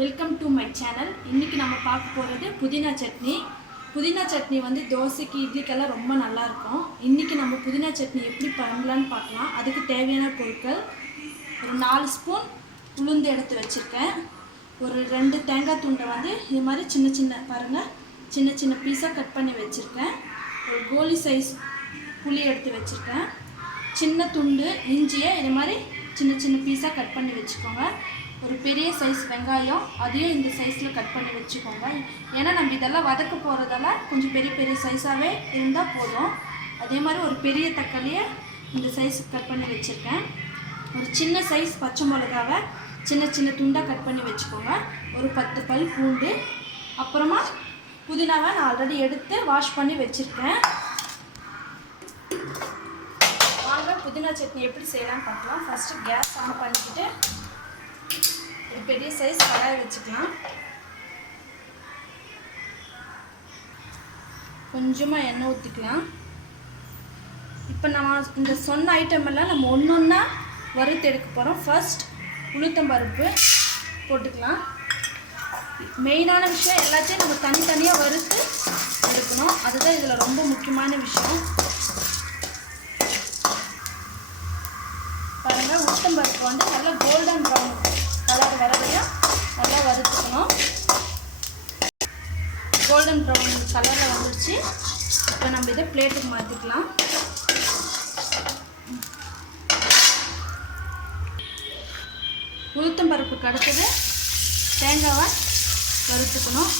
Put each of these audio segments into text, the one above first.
Welcome to my channel. இன்றைக்கி நம்ம பார்க்க போகிறது புதினா சட்னி. புதினா சட்னி வந்து தோசைக்கு இட்லிக்கெல்லாம் ரொம்ப நல்லாயிருக்கும். இன்றைக்கி நம்ம புதினா சட்னி எப்படி பண்ணலான்னு பார்க்கலாம். அதுக்கு தேவையான பொருட்கள்: ஒரு 4 ஸ்பூன் உளுந்து எடுத்து வச்சுருக்கேன். ஒரு 2 தேங்காய் துண்டை வந்து இது மாதிரி சின்ன சின்ன பீஸாக கட் பண்ணி வச்சுருக்கேன். ஒரு கோலி சைஸ் புளி எடுத்து வச்சுருக்கேன். சின்ன துண்டு இஞ்சியை இது மாதிரி சின்ன பீஸாக கட் பண்ணி வச்சுக்கோங்க. ஒரு பெரிய சைஸ் வெங்காயம், அதையும் இந்த சைஸில் கட் பண்ணி வச்சுக்கோங்க. ஏன்னா நம்ம இதெல்லாம் வதக்க போகிறதால கொஞ்சம் பெரிய சைஸாகவே இருந்தால் போதும். அதே மாதிரி ஒரு பெரிய தக்காளியை இந்த சைஸுக்கு கட் பண்ணி வச்சுருக்கேன். ஒரு சின்ன சைஸ் பச்சை மிளகாவை சின்ன துண்டாக கட் பண்ணி வச்சுக்கோங்க. ஒரு 10 பல் பூண்டு, அப்புறமா புதினாவை நான் ஆல்ரெடி எடுத்து வாஷ் பண்ணி வச்சுருக்கேன். வாங்க புதினா சட்னி எப்படி செய்யலாம்னு பார்க்கலாம். ஃபஸ்ட்டு கேஸ் ஆன் பண்ணிக்கிட்டு ஒரு பெரிய சைஸ் கடாய் வச்சுக்கலாம். கொஞ்சமாக எண்ணெய் ஊற்றிக்கலாம். இப்போ நம்ம இந்த சொன்ன ஐட்டம் எல்லாம் நம்ம ஒன்றா வறுத்து எடுக்க போகிறோம். ஃபர்ஸ்ட் உளுத்தம்பருப்பு போட்டுக்கலாம். மெயினான விஷயம், எல்லாத்தையும் நம்ம தனித்தனியாக வறுத்து எடுக்கணும். அதுதான் இதில் ரொம்ப முக்கியமான விஷயம். பாருங்கள், உளுத்தம்பருப்பு வந்து நல்லா கோல்டன் ப்ரௌன் கலர் வரவையும் நல்லா வறுத்துக்கணும். கோல்டன் ப்ரௌன் கலரில் வந்துடுச்சு. இப்போ நம்ம இதை பிளேட்டுக்கு மாற்றிக்கலாம். உளுத்தம்பருப்புக்கு அடுத்தது தேங்காவை வறுத்துக்கணும்.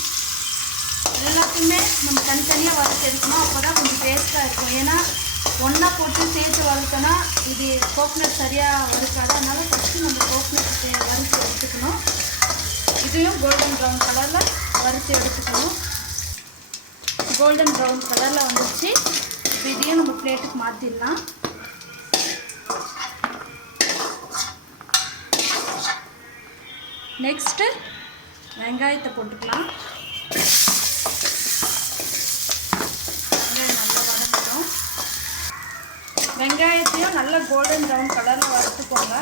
எல்லாத்தையுமே நம்ம தனித்தனியாக வறுத்து எடுக்கணும். அப்போ தான் கொஞ்சம் டேஸ்ட்டாக இருக்கும். ஏன்னா ஒன்றா போட்டு சேர்த்து வறுத்தோன்னா இது கோகனட் சரியாக வறுக்காது. அதனால் ஃபஸ்ட்டு நம்ம கோகனட் வறுத்து எடுத்துக்கணும். இதையும் கோல்டன் ப்ரௌன் கலரில் வறுத்து எடுத்துக்கணும். கோல்டன் ப்ரௌன் கலரில் வந்துடுச்சு. இதையும் நம்ம பிளேட்டுக்கு மாற்றிடலாம். நெக்ஸ்ட்டு வெங்காயத்தை போட்டுக்கலாம். வெங்காயத்தையும் நல்லா கோல்டன் ப்ரௌன் கலரில் வறுத்துக்கோங்க.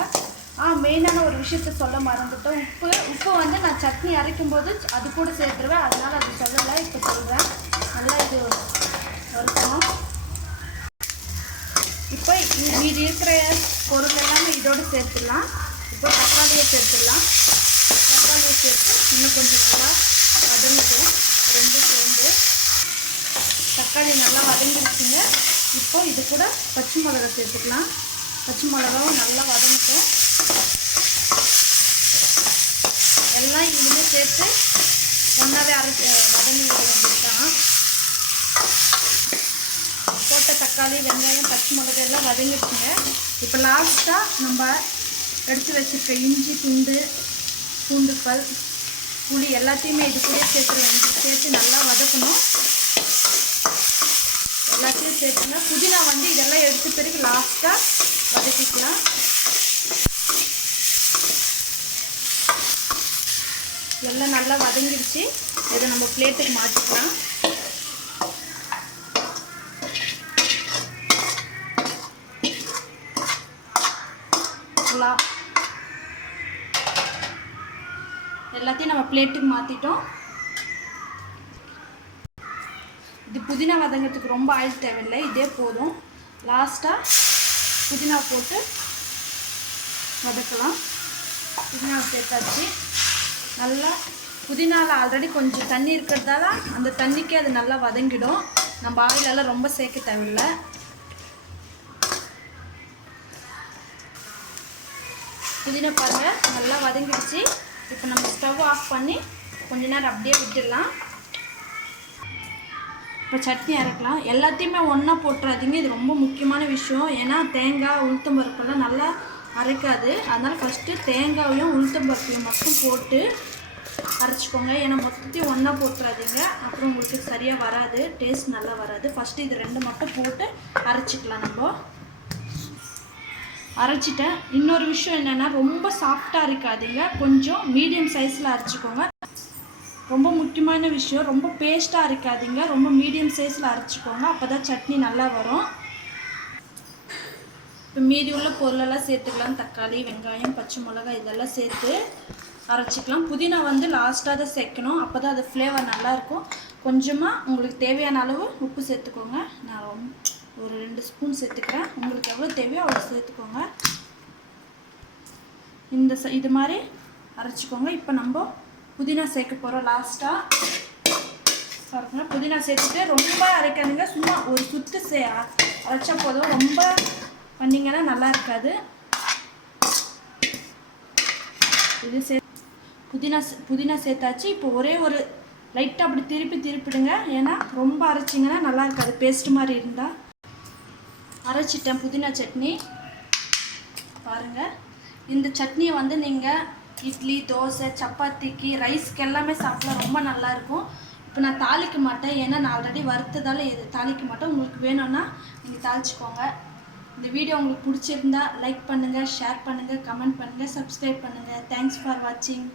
மெயினான ஒரு விஷயத்த சொல்ல மறந்துட்டோம். உப்பு வந்து நான் சட்னி அரைக்கும் போது அது கூட சேர்த்துருவேன். அதனால் அது சொல்லலை, இப்போ சொல்கிறேன். நல்லா இது வறுக்கணும். இப்போ மீதி இருக்கிற பொருள் எல்லாமே இதோடு சேர்த்துடலாம். இப்போ தக்காளியை சேர்த்துடலாம். தக்காளியை சேர்த்து இன்னும் கொஞ்சம் நல்லா வதங்கிக்கும். ரெண்டும் சேர்ந்து தக்காளி நல்லா வதங்கிடுச்சுங்க. இப்போ இது கூட பச்சை மிளகா சேர்த்துக்கலாம். பச்சை மிளகாவும் நல்லா வதங்கிக்கும். எல்லாம் இனிமேல் சேர்த்து ஒன்றாவே வதங்கி வேண்டியதுதான். போட்ட தக்காளி, வெங்காயம், பச்சை மிளகா எல்லாம் வதங்கிடுச்சுங்க. இப்போ லாஸ்ட்டாக நம்ம எடுத்து வச்சுருக்க இஞ்சி துண்டு, பூண்டு பல், புளி எல்லாத்தையுமே இது கூட சேர்த்து நல்லா வதக்கணும். எல்லாத்தையும் சேர்த்துங்க. புதினா வந்து இதெல்லாம் எடுத்த பிறகு லாஸ்ட்டாக வதக்கிக்கலாம். எல்லாம் நல்லா வதங்கிடுச்சு. இதை நம்ம பிளேட்டுக்கு மாற்றிக்கலாம். எல்லாத்தையும் நம்ம பிளேட்டுக்கு மாற்றிட்டோம். இது புதினா வதங்கிறதுக்கு ரொம்ப ஆயில் தேவையில்லை, இதே போதும். லாஸ்ட்டாக புதினா போட்டு வதக்கலாம். புதினா சேர்த்தாச்சு. நல்லா புதினாவில் ஆல்ரெடி கொஞ்சம் தண்ணி இருக்கிறதால அந்த தண்ணிக்கே அது நல்லா வதங்கிடும். நம்ம ஆயிலெல்லாம் ரொம்ப சேர்க்க தேவையில்லை. புதினா பாருங்கள் நல்லா வதங்கிடுச்சு. இப்போ நம்ம ஸ்டவ் ஆஃப் பண்ணி கொஞ்ச நேரம் அப்படியே விட்டுடலாம். இப்போ சட்னி அரைக்கலாம். எல்லாத்தையுமே ஒன்றா போட்டுறாதீங்க, இது ரொம்ப முக்கியமான விஷயம். ஏன்னா தேங்காய், உளுத்தம்பருப்பெல்லாம் நல்லா அரைக்காது. அதனால் ஃபஸ்ட்டு தேங்காயையும் உளுத்தம்பருப்பையும் மட்டும் போட்டு அரைச்சிக்கோங்க. ஏன்னா மொத்தத்தையும் ஒன்றா போட்டுறாதீங்க, அப்புறம் உங்களுக்கு சரியாக வராது, டேஸ்ட் நல்லா வராது. ஃபஸ்ட்டு இது 2 மட்டும் போட்டு அரைச்சிக்கலாம். நம்ம அரைச்சிட்டேன். இன்னொரு விஷயம் என்னென்னா, ரொம்ப சாஃப்டாக அரைக்காதீங்க, கொஞ்சம் மீடியம் சைஸில் அரைச்சிக்கோங்க. ரொம்ப முக்கியமான விஷயம், ரொம்ப பேஸ்ட்டாக அரைக்காதீங்க, ரொம்ப மீடியம் சைஸில் அரைச்சிக்கோங்க. அப்போ தான் சட்னி நல்லா வரும். இப்போ மீதி உள்ள பொருளெல்லாம் சேர்த்துக்கலாம். தக்காளி, வெங்காயம், பச்சை மிளகாய் இதெல்லாம் சேர்த்து அரைச்சிக்கலாம். புதினா வந்து லாஸ்ட்டாக தான் சேர்க்கணும், அப்போ தான் அது ஃப்ளேவர் நல்லாயிருக்கும். கொஞ்சமாக உங்களுக்கு தேவையான அளவு உப்பு சேர்த்துக்கோங்க. நான் ஒரு 2 ஸ்பூன் சேர்த்துக்கிறேன். உங்களுக்கு எவ்வளோ தேவையோ அவ்வளோ சேர்த்துக்கோங்க. இது மாதிரி அரைச்சிக்கோங்க. இப்போ நம்ம புதினா சேர்க்க போகிறோம் லாஸ்ட்டாக. பாருங்க, புதினா சேர்த்துட்டு ரொம்ப அரைக்காதுங்க, சும்மா ஒரு சுத்து அரைச்சா போதும். ரொம்ப பண்ணிங்கன்னா நல்லா இருக்காது. இது புதினா சேர்த்தாச்சு. இப்போ ஒரே ஒரு லைட்டாக அப்படி திருப்பிடுங்க, ஏன்னா ரொம்ப அரைச்சிங்கன்னா நல்லா இருக்காது, பேஸ்ட் மாதிரி இருந்தால். அரைச்சிட்டேன் புதினா சட்னி. பாருங்கள், இந்த சட்னியை வந்து நீங்கள் இட்லி, தோசை, சப்பாத்திக்கு, ரைஸ்க்கு எல்லாமே சாப்பிடலாம், ரொம்ப நல்லாயிருக்கும். இப்போ நான் தாளிக்க மாட்டேன், ஏன்னா நான் ஆல்ரெடி வறுத்ததால் தாளிக்க மாட்டேன். உங்களுக்கு வேணும்னா நீங்கள் தாளிச்சிக்கோங்க. இந்த வீடியோ உங்களுக்கு பிடிச்சிருந்தா லைக் பண்ணுங்கள், ஷேர் பண்ணுங்கள், கமெண்ட் பண்ணுங்கள், சப்ஸ்கிரைப் பண்ணுங்கள். தேங்க்ஸ் ஃபார் வாட்சிங்.